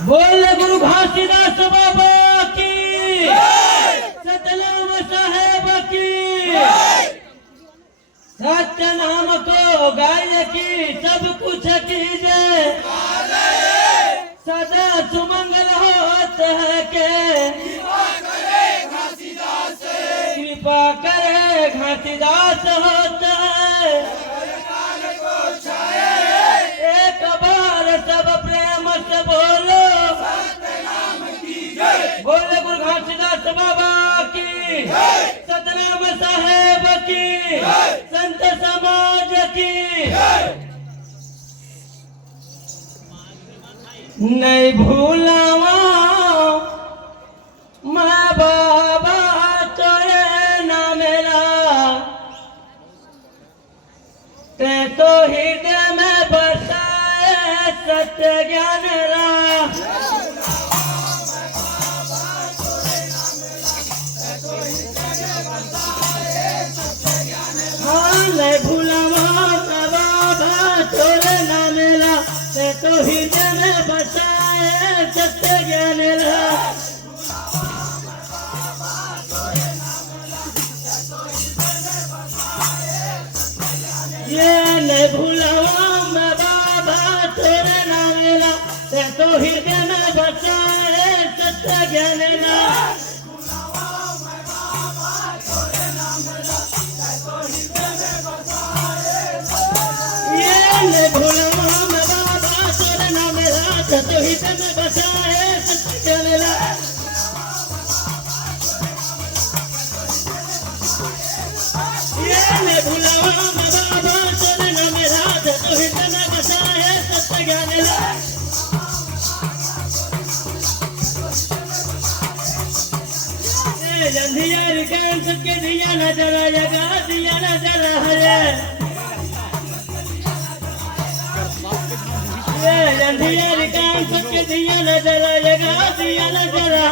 बोल गुरु घासीदास बाबा की, सतनाम साहेब की, सत्य नाम को गाय की सब कुछ कीजिए, सदा सुमंगल होत है के कृपा करे घासीदास होता है। एक बार सब प्रेम से बोलो, बोले गुरु घासीदास बाबा की, सतनाम साहेब की, संत समाज की। नहीं भूलावा मैं बाबा तोरे ना मेरा, ते तो हृदय में बसाए सत्य ज्ञान रा। नहीं भूलावा मैं बाबा तोरे ना मेरा, ते तो हृदय में बसाए सत्य ज्ञान रा। ये नहीं भूलावा मैं बाबा तेरे नाम ला, ते तो हृदय में बसाए सत्य ज्ञान ला। ये नहीं भूलावा मैं बाबा तेरे नाम ला, ते तो हृदय में बसाए सत्य ज्ञान ला। ये नहीं भूलावा मैं बाबा तेरे नाम ला, ते तो हृदय में बसाए सत्य ज्ञान ला। अंधियार कान सबके दिया न जला, जगा दिया न जला हरे। ये अंधियार कान सबके दिया न जला, जगा दिया न जला।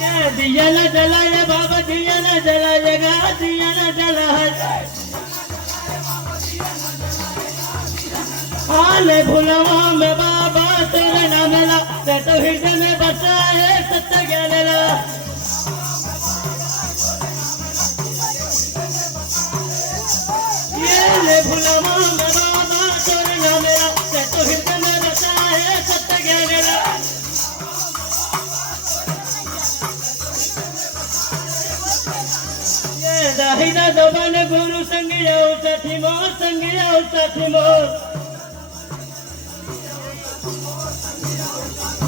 ये दिया न जला, ये बाबा दिया न जला, जगा दिया न जला हरे। हाले भुलावा मैं बाबा तेरे नाम ला, ते तो हृदय में बसाए सत्य ज्ञान ला। ये ले भुलावा मैं बाबा तेरे नाम ला, ते तो हृदय में बसाए सत्य ज्ञान ला। ये दाहिना दबन गुरु संगिया उठी मोर, संगिया उठी मोर।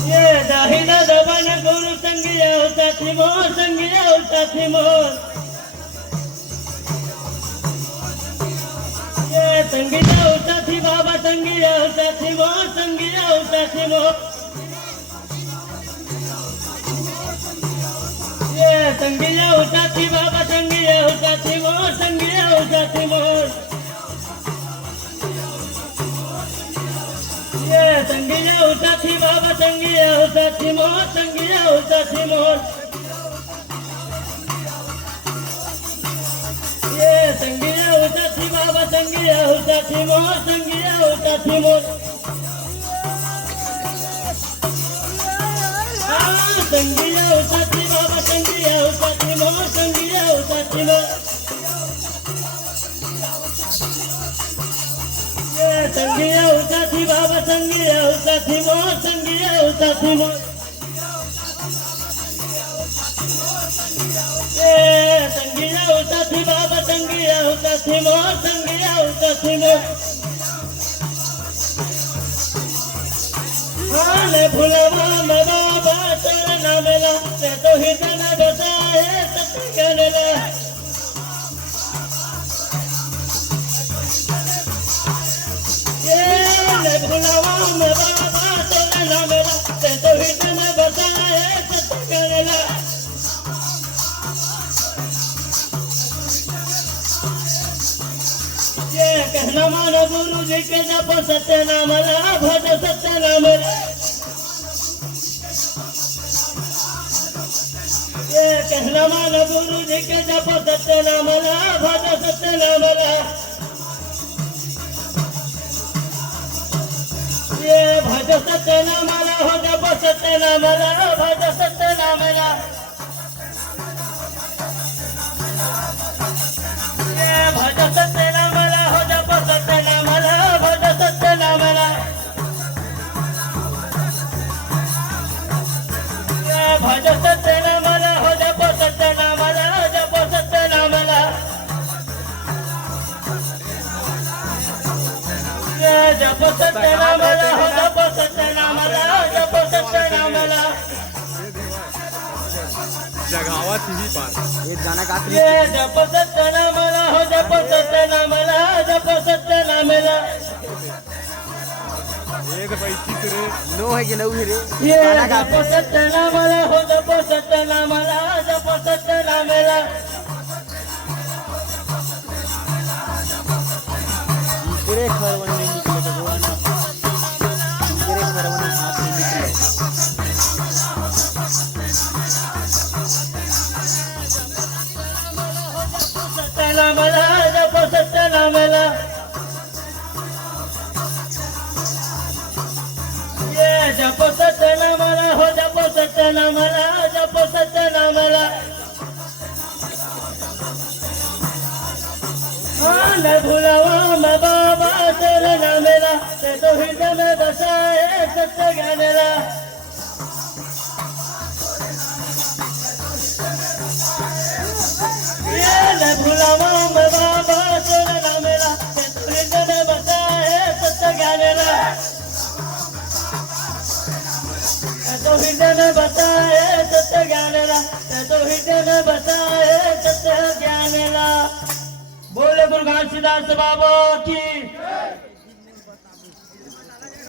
ये दाहिना दबन गुरु संगिया उठी मोर, संगिया उठी मोर। ये संगिया उठी बाबा, संगिया उठी मोर, संगिया उठी मोर। ये संगिया उठी बाबा, संगिया उठी मोर, संगिया उठी मोर। ये संगिया उठी बाबा, संगिया उठी मोर, संगिया उठी मोर। ये संगिया उठी बाबा, संगिया उठी मोर, संगिया उठी मोर। संगिया उठी बाबा, संगिया उठी मोर, संगिया उठी मोर। संगिया उठी बाबा, संगिया उठी मोर, संगिया उठी मोर। संगिया उठी बाबा, संगिया उठी मोर, संगिया उठी मोर। हाले भुलावा मैं बाबा तेरे नाम ला, ते तो हृदय में बसाए सत्य ज्ञान ला। ये भुलावा मैं बाबा तेरे नाम ला, ते तो हृदय में बसाए सत्य ज्ञान ला। ये कहना मानो गुरु जी के जप सत्य नाम ला, भज सत्य नाम ला। ये कहना मानो गुरु जी के जप सत्य नाम ला, भज सत्य नाम ला। भज सत्यनामाला हो जप सत्यनामाला भज सत्यनामाला भज सत्यनामाला हो जप सत्यनामाला भज सत्यनामाला भज सत्यनामाला हो जप सत्यनामाला जप सत्यनामाला जप सत्यनामाला हो जप सत्यनामाला जप सत्यनामाला जगावात ही पार ये गाना गा जप सत्यनामाला हो जप सत्यनामाला जप सत्यनामाला एक बैठी रे नो है कि नऊ है रे ये गाना गा जप सत्यनामाला हो जप सत्यनामाला जप सत्यनामाला तेरे खरवन में निकले भगवान तेरे खरवन हाथ में निकले सत्यनामाला जप सत्यनामाला ये जप सत्यनामाला हो जप सत्यनामाला जप सत्यनामाला न भूलावा मैं बाबा तेरे नामेला ते तो हृदय में बसाए सत्य ज्ञानेला ये न भूलावा मैं बाबा तेरे नामेला ते तो हृदय में बसाए सत्य ज्ञानेला तो हृदय में बसाए सत्य ज्ञानेला तो हृदय में बसाए सत्य ज्ञानेला बोले गुरु घासीदास बाबा की